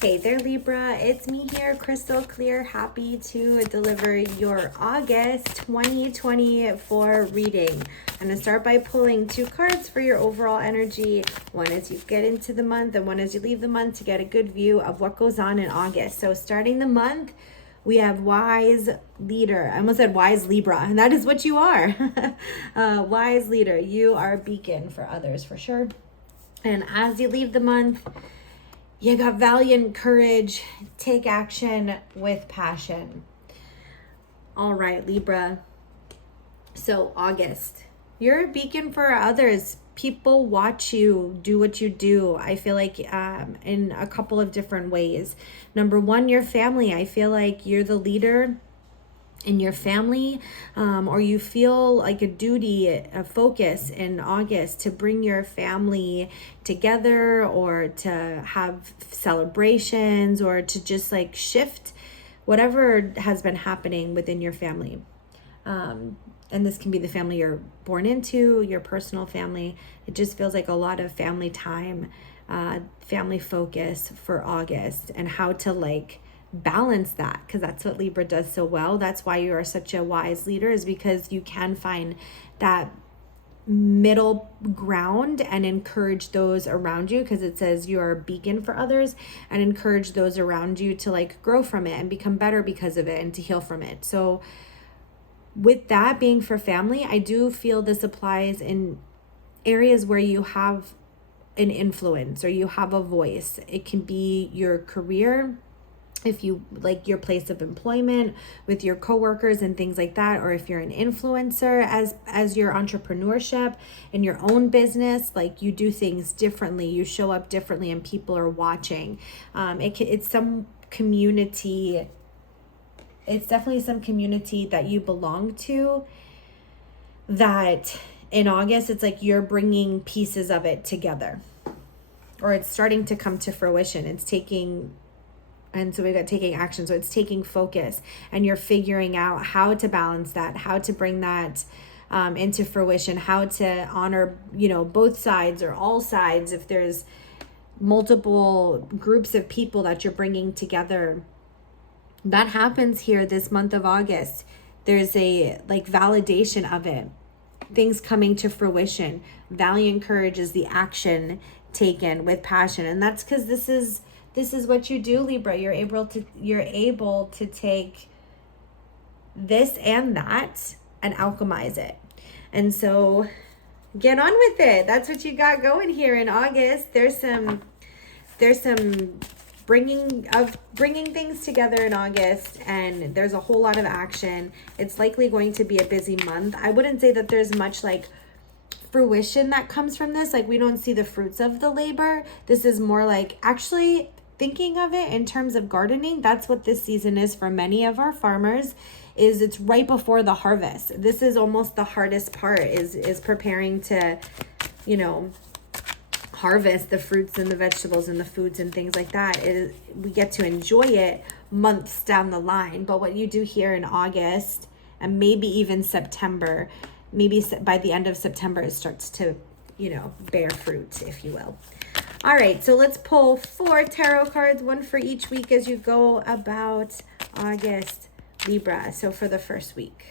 Hey there, Libra. It's me here, Krystal Clear. Happy to deliver your August 2024 reading. I'm going to start by pulling 2 cards for your overall energy. One as you get into the month and one as you leave the month to get a good view of what goes on in August. So starting the month, we have Wise Leader. I almost said Wise Libra, and that is what you are. Wise Leader. You are a beacon for others for sure. And as you leave the month, you got valiant courage, take action with passion. All right, Libra. So August, you're a beacon for others. People watch you do what you do. I feel like in a couple of different ways. Number one, your family. I feel like you're the leader in your family, or you feel like a duty, a focus in August to bring your family together, or to have celebrations, or to just like shift whatever has been happening within your family. And this can be the family you're born into, your personal family. It just feels like a lot of family time, family focus for August, and how to like balance that, because that's what Libra does so well. That's why you are such a wise leader, is because you can find that middle ground and encourage those around you, because it says you are a beacon for others, and encourage those around you to like grow from it and become better because of it and to heal from it. So with that being for family, I do feel this applies in areas where you have an influence or you have a voice. It can be your career, if you like your place of employment with your coworkers and things like that, or if you're an influencer as your entrepreneurship in your own business, like you do things differently, you show up differently, and people are watching. It's some community. It's definitely some community that you belong to, that in August, it's like you're bringing pieces of it together, or it's starting to come to fruition. And so we got taking action. So it's taking focus, and you're figuring out how to balance that, how to bring that into fruition, how to honor, both sides or all sides. If there's multiple groups of people that you're bringing together, that happens here this month of August. There's a like validation of it, things coming to fruition. Valiant courage is the action taken with passion. And that's because this is what you do, Libra. You're able to take this and that and alchemize it. And so get on with it. That's what you got going here in August. There's some bringing things together in August, and there's a whole lot of action. It's likely going to be a busy month. I wouldn't say that there's much like fruition that comes from this. Like, we don't see the fruits of the labor. This is more like actually thinking of it in terms of gardening. That's what this season is for many of our farmers, is it's right before the harvest. This is almost the hardest part, is preparing to, harvest the fruits and the vegetables and the foods and things like that. We get to enjoy it months down the line. But what you do here in August, and maybe even September, maybe by the end of September, it starts to, bear fruit, if you will. All right, so let's pull 4 tarot cards, one for each week as you go about August, Libra. So for the first week.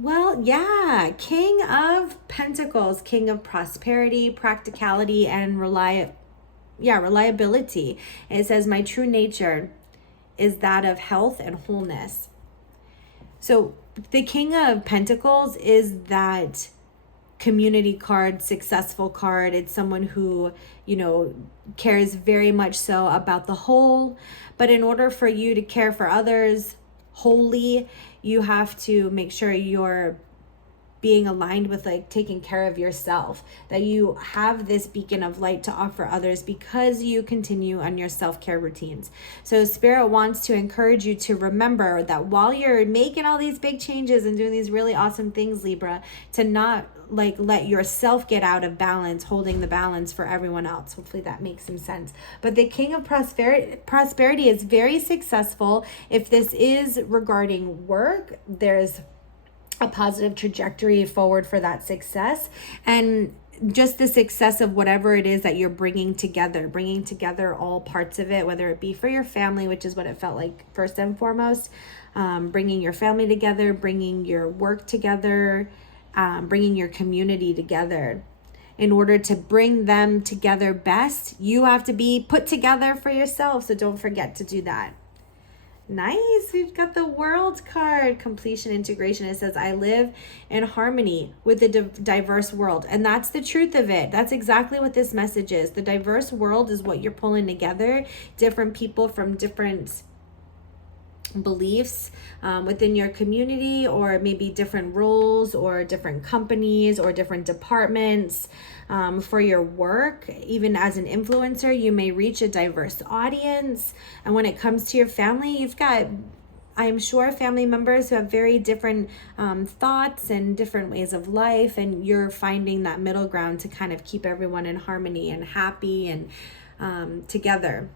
Well, yeah, King of Pentacles, King of Prosperity, practicality, and reliability. And it says, my true nature is that of health and wholeness. So the King of Pentacles is that community card, successful card. It's someone who, cares very much so about the whole. But in order for you to care for others wholly, you have to make sure you're being aligned with like taking care of yourself, that you have this beacon of light to offer others because you continue on your self-care routines. So Spirit wants to encourage you to remember that while you're making all these big changes and doing these really awesome things, Libra, to not like let yourself get out of balance, holding the balance for everyone else. Hopefully that makes some sense. But the King of Prosperity is very successful. If this is regarding work, there's a positive trajectory forward for that success. And just the success of whatever it is that you're bringing together all parts of it, whether it be for your family, which is what it felt like first and foremost, bringing your family together, bringing your work together, bringing your community together. In order to bring them together best, you have to be put together for yourself. So don't forget to do that. Nice. We've got the World card, completion, integration. It says, I live in harmony with the diverse world. And that's the truth of it. That's exactly what this message is. The diverse world is what you're pulling together. Different people from different beliefs within your community, or maybe different roles or different companies or different departments for your work. Even as an influencer, you may reach a diverse audience. And when it comes to your family, you've got, I'm sure, family members who have very different thoughts and different ways of life, and you're finding that middle ground to kind of keep everyone in harmony and happy and together.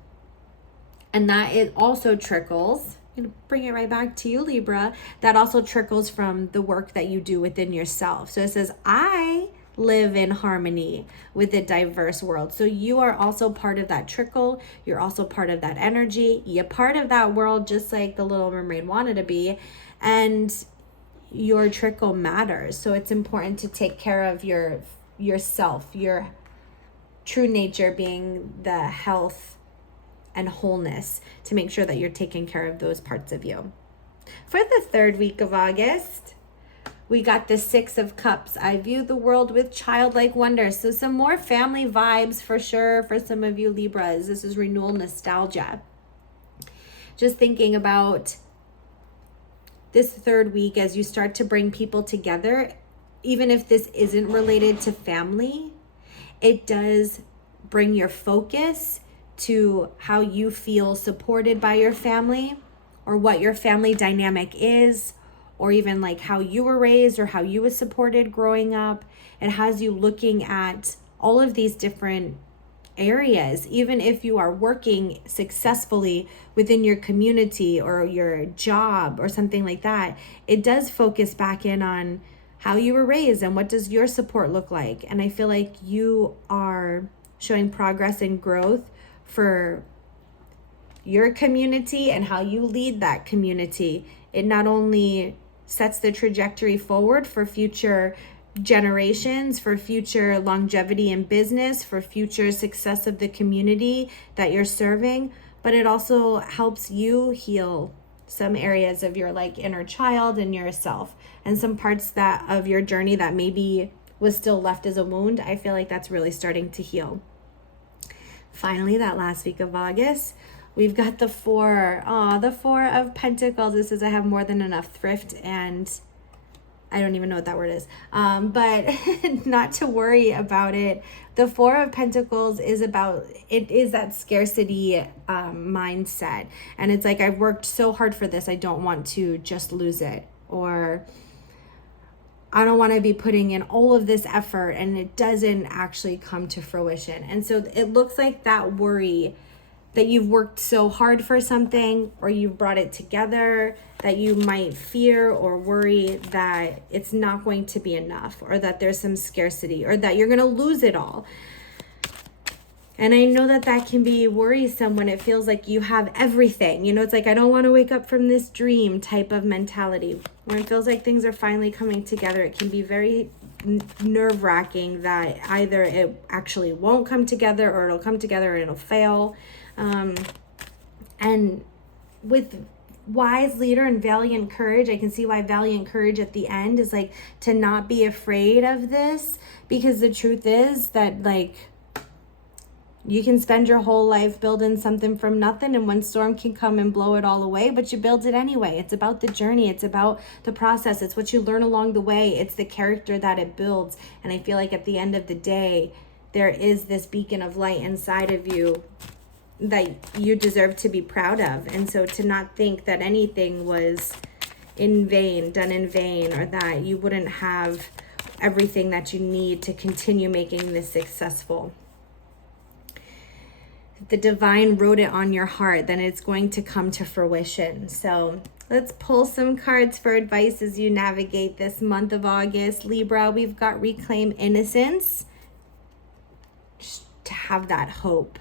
And that it also trickles, I'm going to bring it right back to you, Libra, that also trickles from the work that you do within yourself. So it says, I live in harmony with a diverse world. So you are also part of that trickle. You're also part of that energy. You're part of that world, just like the Little Mermaid wanted to be. And your trickle matters. So it's important to take care of yourself, your true nature being the health and wholeness, to make sure that you're taking care of those parts of you. For the third week of August, we got the Six of Cups. I view the world with childlike wonder. So some more family vibes for sure for some of you Libras. This is renewal nostalgia. Just thinking about this third week as you start to bring people together, even if this isn't related to family, it does bring your focus to how you feel supported by your family, or what your family dynamic is, or even like how you were raised or how you were supported growing up. It has you looking at all of these different areas. Even if you are working successfully within your community or your job or something like that, it does focus back in on how you were raised and what does your support look like. And I feel like you are showing progress and growth for your community and how you lead that community. It not only sets the trajectory forward for future generations, for future longevity in business, for future success of the community that you're serving, but it also helps you heal some areas of your like inner child and yourself, and some parts that of your journey that maybe was still left as a wound. I feel like that's really starting to heal. Finally, that last week of August, we've got the Four of Pentacles. This is, I have more than enough thrift, and I don't even know what that word is, but not to worry about it. The Four of Pentacles is about, it is that scarcity mindset. And it's like, I've worked so hard for this, I don't want to just lose it. Or I don't want to be putting in all of this effort and it doesn't actually come to fruition. And so it looks like that worry that you've worked so hard for something, or you've brought it together, that you might fear or worry that it's not going to be enough, or that there's some scarcity, or that you're going to lose it all. And I know that that can be worrisome when it feels like you have everything. You know, it's like, I don't want to wake up from this dream type of mentality. When it feels like things are finally coming together, it can be very nerve-wracking that either it actually won't come together, or it'll come together and it'll fail. And with wise leader and valiant courage, I can see why valiant courage at the end is like to not be afraid of this, because the truth is that like you can spend your whole life building something from nothing, and one storm can come and blow it all away, but you build it anyway. It's about the journey. It's about the process. It's what you learn along the way. It's the character that it builds. And I feel like at the end of the day, there is this beacon of light inside of you that you deserve to be proud of. And so to not think that anything was in vain, done in vain, or that you wouldn't have everything that you need to continue making this successful. The divine wrote it on your heart, then it's going to come to fruition. So let's pull some cards for advice as you navigate this month of August. Libra, we've got Reclaim Innocence, have that hope.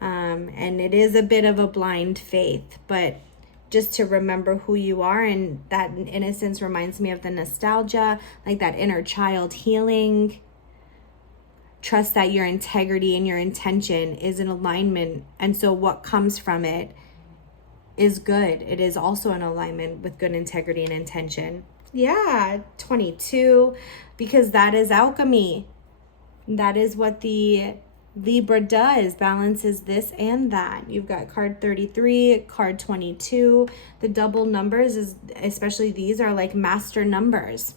And it is a bit of a blind faith, but just to remember who you are, and that innocence reminds me of the nostalgia, like that inner child healing. Trust that your integrity and your intention is in alignment, and so what comes from it is good. It is also in alignment with good integrity and intention. Yeah, 22, because that is alchemy. That is what the Libra does, balances this and that. You've got card 33, card 22. The double numbers, is especially these, are like master numbers.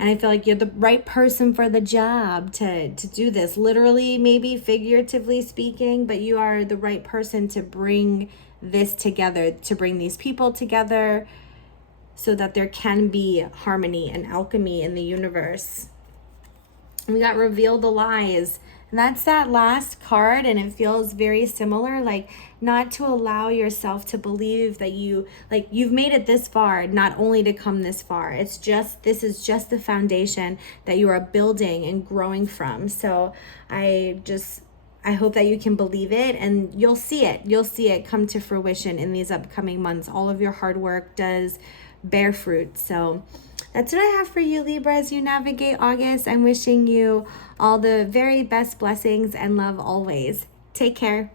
And I feel like you're the right person for the job to do this. Literally, maybe figuratively speaking, but you are the right person to bring this together, to bring these people together so that there can be harmony and alchemy in the universe. We got reveal the lies. And that's that last card, and it feels very similar, like not to allow yourself to believe that you've made it this far, not only to come this far. This is just the foundation that you are building and growing from. So I hope that you can believe it, and you'll see it come to fruition in these upcoming months. All of your hard work does bear fruit. So that's what I have for you, Libra, as you navigate August. I'm wishing you all the very best blessings and love always. Take care.